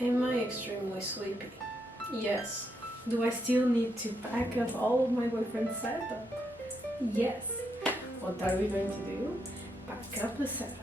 Am I extremely sleepy? Yes. Do I still need to pack up all of my boyfriend's setup? Yes. What are we going to do? Pack up the setup.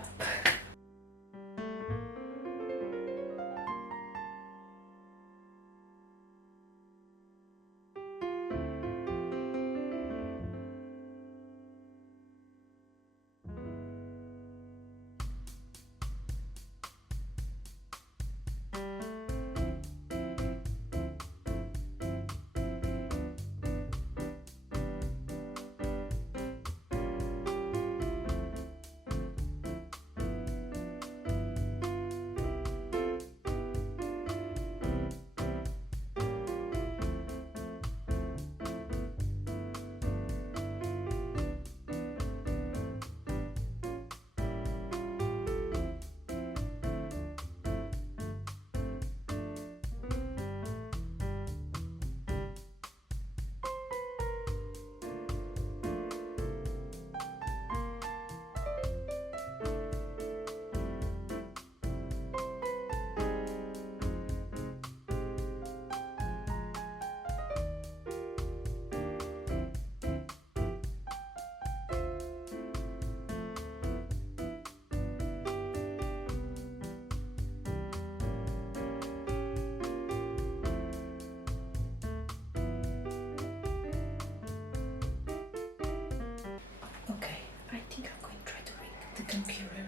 Okay, I think I'm going to try to bring the computer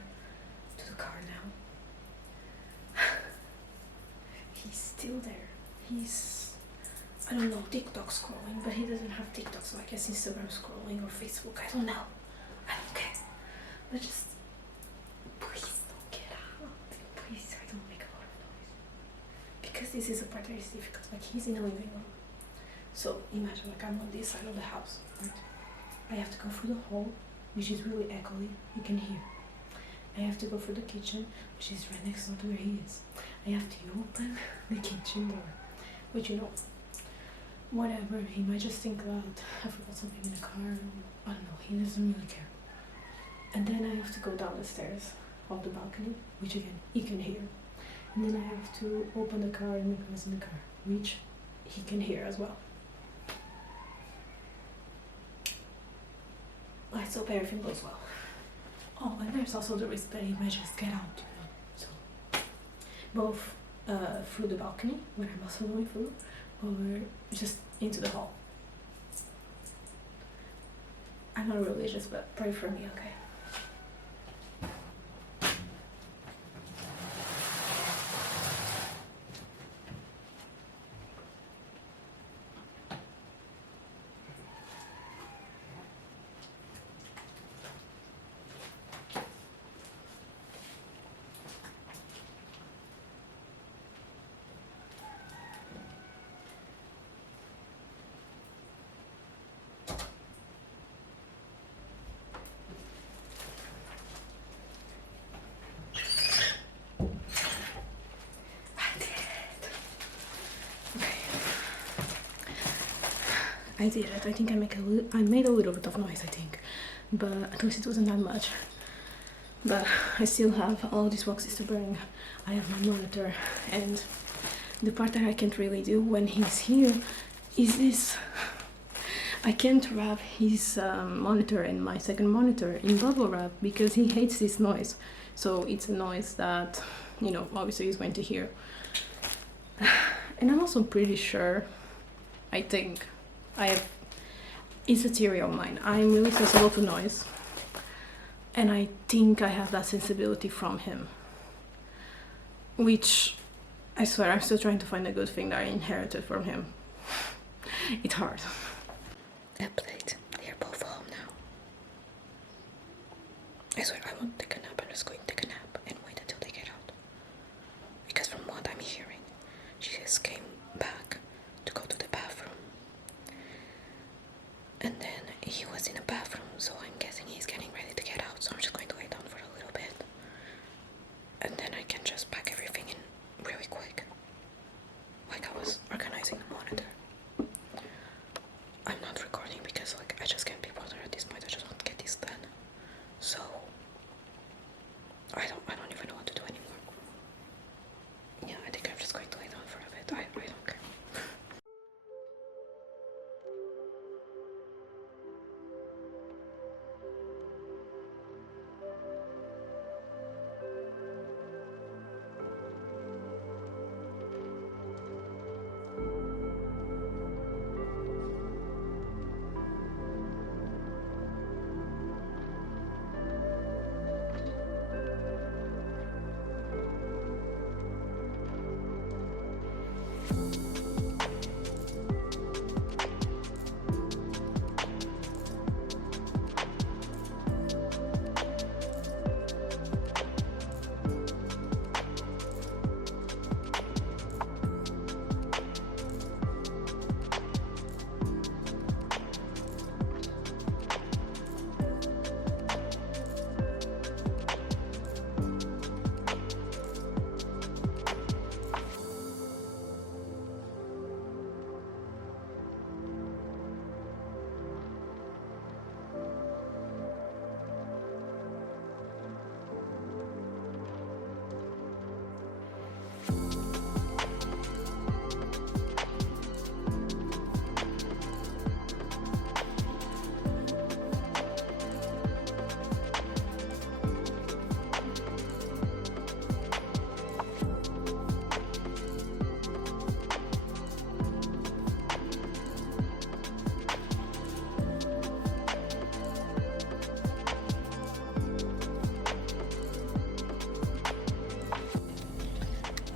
to the car now. He's still there. He's, I don't know, TikTok scrolling, but he doesn't have TikTok, so I guess Instagram scrolling or Facebook. I don't know. I don't care. But just, please don't get out. Please, I don't make a lot of noise. Because this is a part that is difficult. Like, he's in the living room. So imagine, like, I'm on this side of the house, right? I have to go through the hall, which is really echoey, you can hear. I have to go through the kitchen, which is right next door to where he is. I have to open the kitchen door, which, you know, whatever, he might just think that I forgot something in the car, I don't know, he doesn't really care. And then I have to go down the stairs of the balcony, which again, he can hear. And then I have to open the car and make noise in the car, which he can hear as well. Let's hope everything goes well. Oh, and there's also the risk that he might just get out, you know. So, both through the balcony, where I'm also going through, or just into the hall. I'm not religious, but pray for me, okay? I did it. I think I made a little bit of noise, I think, but at least it wasn't that much. But I still have all these boxes to bring. I have my monitor, and the part that I can't really do when he's here is this. I can't wrap his monitor and my second monitor in bubble wrap because he hates this noise. So it's a noise that, you know, obviously he's going to hear. And I'm also pretty sure, I think, it's a theory of mine. I'm really sensible to noise, and I think I have that sensibility from him, which I swear I'm still trying to find a good thing that I inherited from him. It's hard. Update, they're both home now. I swear I won't take a nap. I'm just going to take a nap and wait until they get out, because from what I'm hearing, she just came back to go to the bathroom. And then he was in a bathroom, so I'm guessing he's getting ready to get out, so I'm just going to lay down for a little bit. And then I can just pack everything in really quick. Like I was organizing the monitor. I'm not recording because, like, I just can't be bothered at this point. I just want to get this done. So,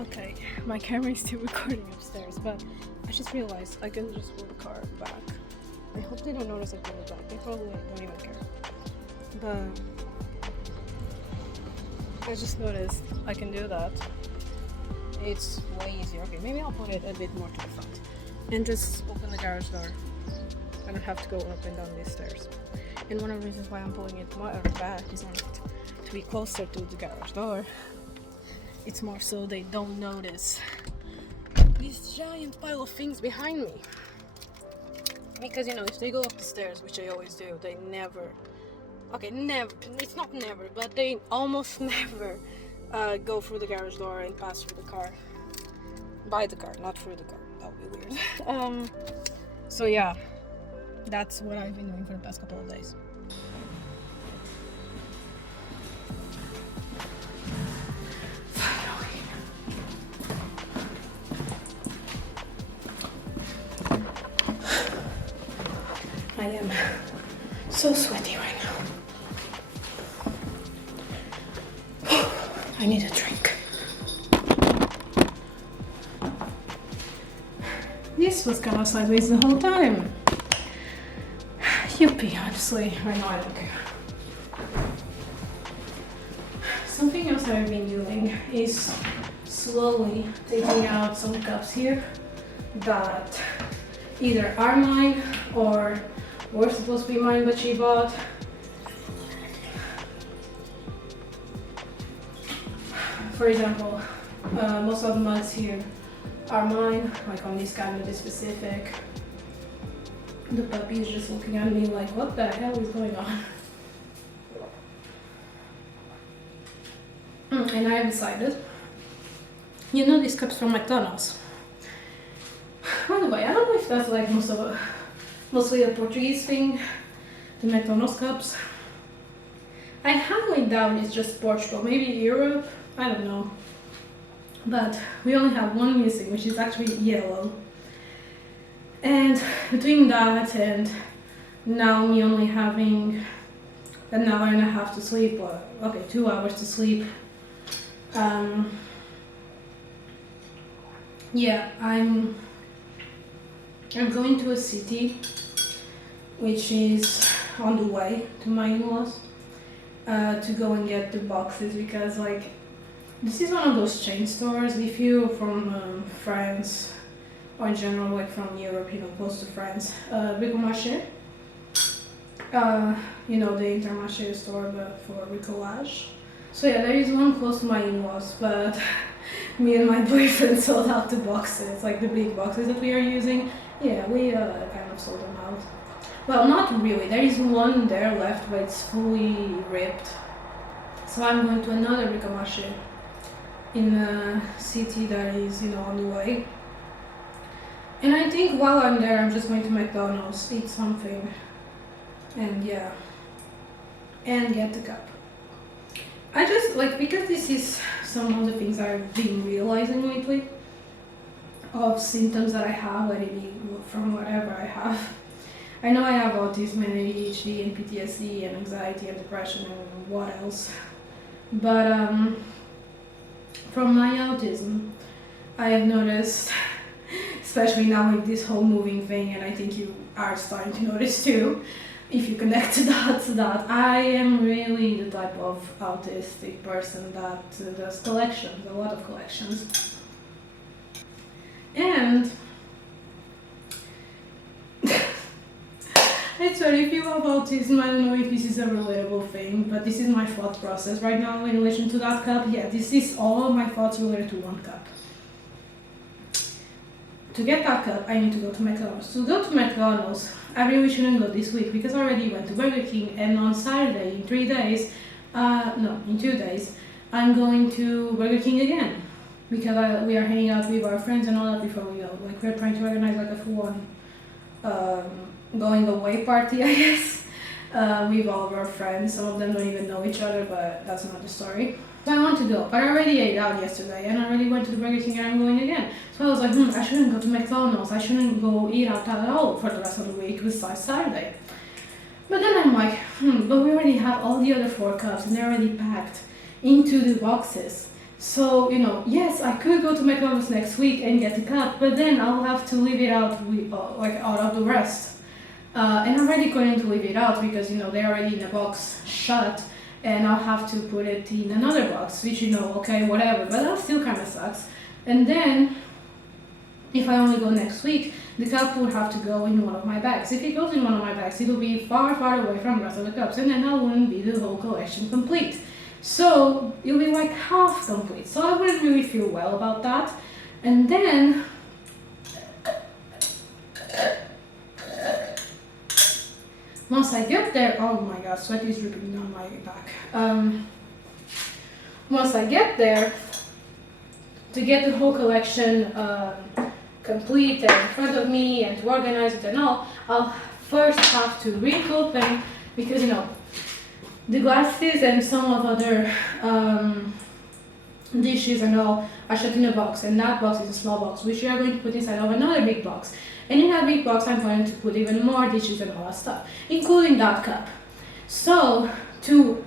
Okay, my camera is still recording upstairs, but I just realized I can just pull the car back. I hope they don't notice I pulled it back. They probably don't even care. But I just noticed I can do that. It's way easier. Okay, maybe I'll put it a bit more to the front and just open the garage door. I don't have to go up and down these stairs. And one of the reasons why I'm pulling it more back is not to be closer to the garage door. It's more so they don't notice this giant pile of things behind me. Because, you know, if they go up the stairs, which they always do, they never, it's not never, but they almost never go through the garage door and pass through the car. By the car, not through the car. That would be weird. So yeah, that's what I've been doing for the past couple of days. I am so sweaty right now. I need a drink. This was kind of sideways the whole time. Yuppie, honestly, right now I don't care. Something else I've been doing is slowly taking out some cups here that either are mine or were supposed to be mine but she bought. For example, most of the mugs here are mine, like on this cabinet is specific. The puppy is just looking at me like, what the hell is going on? And I have decided, you know these cups from McDonald's. By the way, I don't know if that's like mostly a Portuguese thing, the McDonald's cups. I highly doubt it's just Portugal, maybe Europe, I don't know. But we only have one missing, which is actually yellow. And between that and now me only having an hour and a half to sleep, or 2 hours to sleep, yeah, I'm going to a city which is on the way to my in-laws to go and get the boxes, because like this is one of those chain stores. If you're from France or in general like from Europe, you know, close to France, bricolage, you know, the Intermarché store but for bricolage. So yeah, there is one close to my in-laws, but me and my boyfriend sold out the boxes, like the big boxes that we are using. Yeah, we kind of sold them out. Well, not really. There is one there left, but it's fully ripped. So I'm going to another bricolage in a city that is, you know, on the way. And I think while I'm there, I'm just going to McDonald's, eat something, and yeah, and get the cup. I just like, because this is some of the things I've been realizing lately of symptoms that I have, let it be from whatever I have. I know I have autism and ADHD and PTSD and anxiety and depression and what else, but from my autism, I have noticed, especially now with this whole moving thing, and I think you are starting to notice too, if you connect the dots, that I am really the type of autistic person that does collections, a lot of collections. And I swear, if you have autism, I don't know if this is a relatable thing, but this is my thought process right now in relation to that cup. Yeah, this is all my thoughts related to one cup. To get that cup, I need to go to McDonald's. To go to McDonald's, I really shouldn't go this week because I already went to Burger King, and on Saturday, in 2 days, I'm going to Burger King again. Because we are hanging out with our friends and all that before we go. Like, we're trying to organize like a full-on going away party, I guess, with all of our friends. Some of them don't even know each other, but that's another story. So I want to go, but I already ate out yesterday and I already went to the Burger King and I'm going again. So I was like, I shouldn't go to McDonald's, I shouldn't go eat out at all for the rest of the week besides Saturday. But then I'm like, but we already have all the other 4 cups and they're already packed into the boxes. So, yes, I could go to McDonald's next week and get the cup, but then I'll have to leave it out, like out of the rest. And I'm already going to leave it out because, they're already in a box shut, and I'll have to put it in another box, which, okay, whatever, but that still kind of sucks. And then, if I only go next week, the cup will have to go in one of my bags. If it goes in one of my bags, it'll be far, far away from the rest of the cups, and then I wouldn't be the whole collection complete. So it'll be like half complete. So I wouldn't really feel well about that. And then once I get there, oh my god, sweat is dripping down my back. Once I get there, to get the whole collection complete and in front of me and to organize it and all, I'll first have to rip open, because the glasses and some of other dishes and all are shut in a box, and that box is a small box which we are going to put inside of another big box, and in that big box I'm going to put even more dishes and all that stuff, including that cup. So to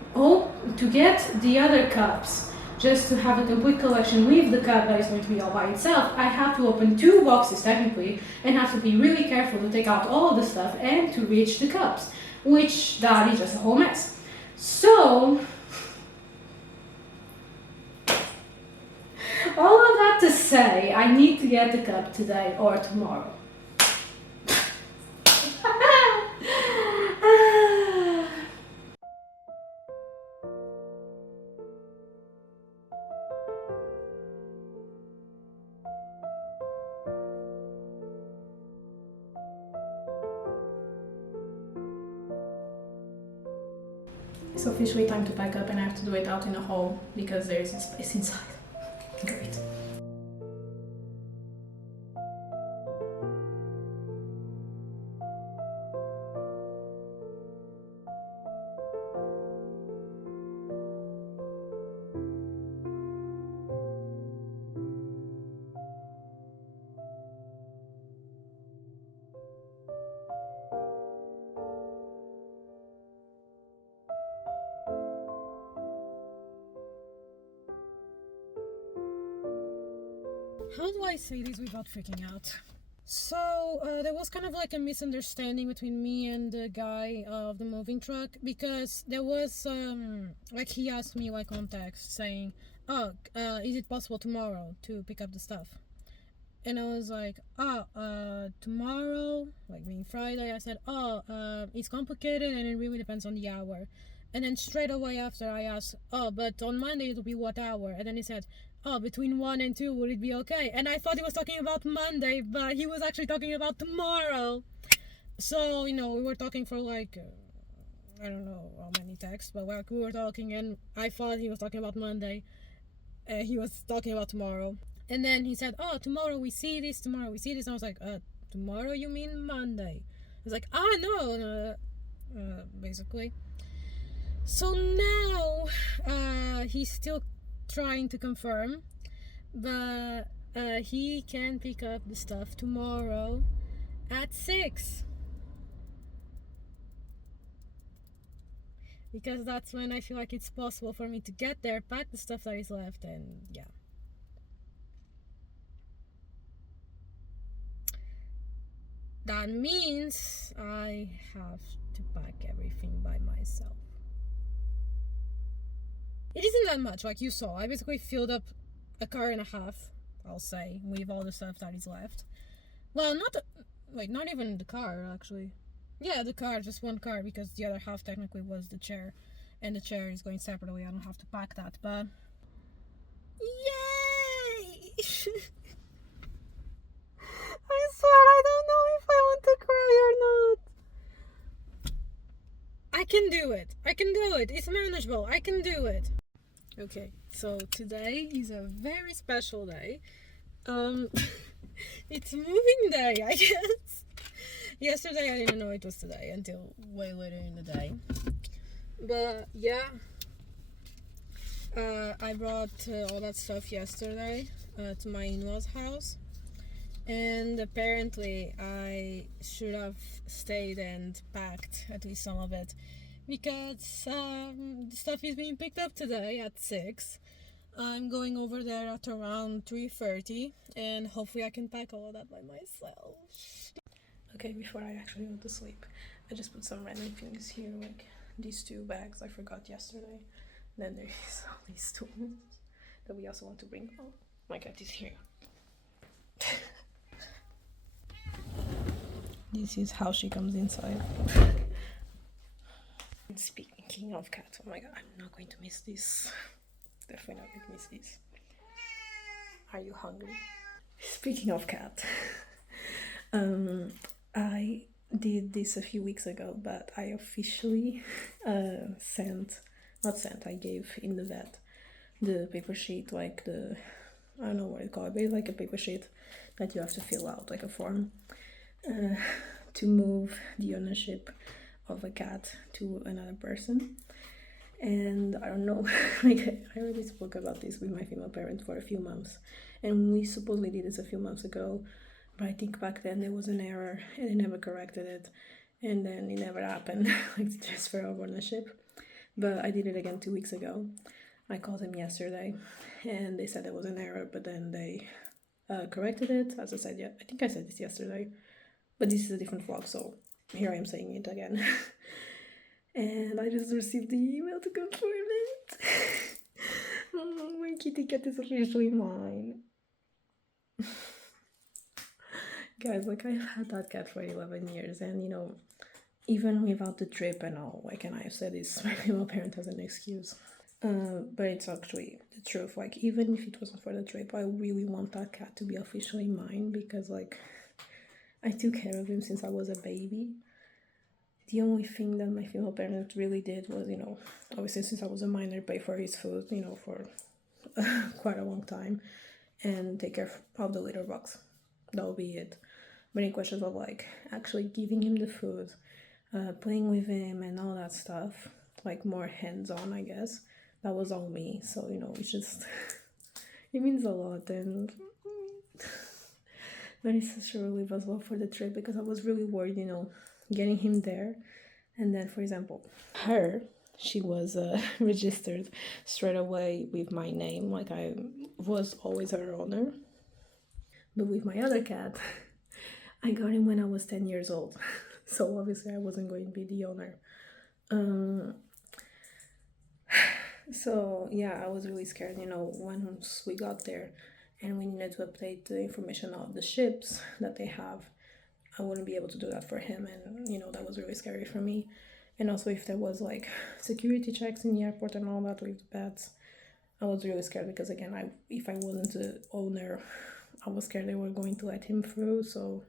get the other cups, just to have a complete collection with the cup that is going to be all by itself, I have to open 2 boxes technically, and have to be really careful to take out all of the stuff and to reach the cups, which that is just a whole mess. So, all of that to say, I need to get the cup today or tomorrow. It's officially time to pack up, and I have to do it out in the hall because there isn't space inside. Great. How do I say this without freaking out? So, there was kind of like a misunderstanding between me and the guy of the moving truck, because there was, like, he asked me, like, on text saying, oh, is it possible tomorrow to pick up the stuff? And I was like, tomorrow, like being Friday, I said, it's complicated and it really depends on the hour. And then straight away after I asked, but on Monday it'll be what hour? And then he said, between 1 and 2, would it be okay? And I thought he was talking about Monday, but he was actually talking about tomorrow. So, we were talking for like, I don't know how many texts, but like we were talking, and I thought he was talking about Monday. He was talking about tomorrow. And then he said, tomorrow we see this, tomorrow we see this. And I was like, tomorrow you mean Monday? I was like, no, basically. So now, he's still trying to confirm, but he can pick up the stuff tomorrow at 6. Because that's when I feel like it's possible for me to get there, pack the stuff that is left, and yeah. That means I have to pack everything by myself. It isn't that much, like you saw. I basically filled up a car and a half, I'll say, with all the stuff that is left. Well, not even the car, actually. Yeah, the car, just one car, because the other half technically was the chair. And the chair is going separately, I don't have to pack that, but... Yay! I swear, I don't know if I want to cry or not. I can do it. It's manageable. I can do it. Okay, so today is a very special day. It's moving day, I guess. Yesterday I didn't know it was today until way later in the day. But yeah, I brought all that stuff yesterday to my in-laws' house. And apparently I should have stayed and packed at least some of it, because the stuff is being picked up today at 6. I'm going over there at around 3:30, and hopefully I can pack all of that by myself. Okay, before I actually go to sleep, I just put some random things here, like these 2 bags I forgot yesterday. Then there's all these tools that we also want to bring. Oh, my cat is here. This is how she comes inside. Speaking of cats, oh my god, I'm not going to miss this. Definitely not going to miss this. Are you hungry? Speaking of cat, I did this a few weeks ago, but I officially I gave in the vet the paper sheet, like I don't know what it's called, but it's like a paper sheet that you have to fill out, like a form, to move the ownership of a cat to another person. And I don't know, like I already spoke about this with my female parent for a few months, and we supposedly did this a few months ago, but I think back then there was an error and they never corrected it, and then it never happened, like the transfer of ownership. But I did it again 2 weeks ago. I called them yesterday and they said there was an error, but then they corrected it. As I said, I think I said this yesterday, but this is a different vlog, so here I am saying it again. And I just received the email to confirm it. Oh, my kitty cat is officially mine. Guys, like I've had that cat for 11 years, and you know, even without the trip and all, like, and I've said this, my female parent has an excuse. But it's actually the truth. Like, even if it wasn't for the trip, I really want that cat to be officially mine, because like I took care of him since I was a baby. The only thing that my female parent really did was, you know, obviously since I was a minor, pay for his food, you know, for quite a long time, and take care of the litter box. That'll be it. But in questions of like actually giving him the food, playing with him and all that stuff, like more hands-on, I guess, that was all me. So, you know, it's just it means a lot. And my sister relief as well for the trip, because I was really worried, you know, getting him there, and then, for example, she was registered straight away with my name, like I was always her owner. But with my other cat, I got him when I was 10 years old, so obviously I wasn't going to be the owner. So yeah, I was really scared, you know, once we got there and we needed to update the information of the ships that they have, I wouldn't be able to do that for him, and you know, that was really scary for me. And also, if there was like security checks in the airport and all that with the pets, I was really scared, because again, if I wasn't the owner, I was scared they were going to let him through. So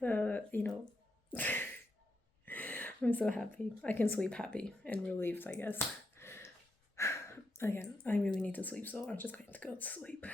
you know, I'm so happy. I can sleep happy and relieved, I guess. Again, I really need to sleep, so I'm just going to go to sleep.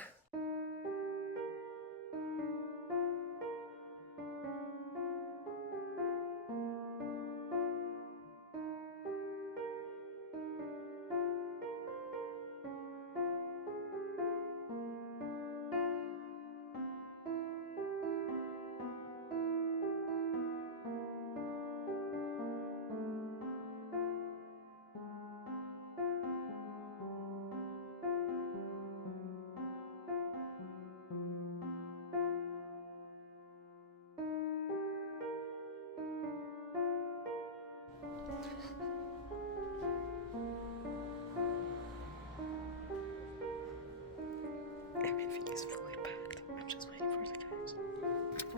Everything is fully packed. I'm just waiting for the guys.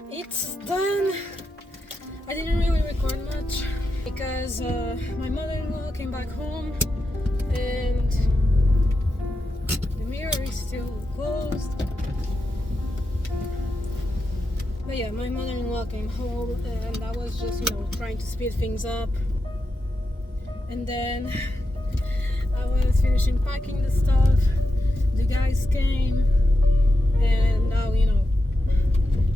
It's done. I didn't really record much because my mother-in-law came back home and the mirror is still closed. But yeah, my mother-in-law came home and I was just, you know, trying to speed things up. And then I was finishing packing the stuff. The guys came, and now, you know,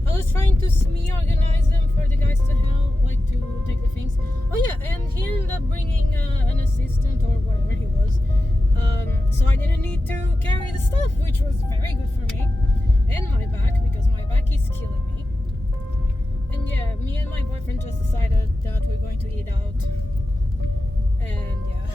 I was trying to organize them for the guys to help, like to take the things. Oh yeah, and he ended up bringing an assistant or whatever he was, so I didn't need to carry the stuff, which was very good for me and my back, because my back is killing me. And yeah, me and my boyfriend just decided that we're going to eat out, and yeah.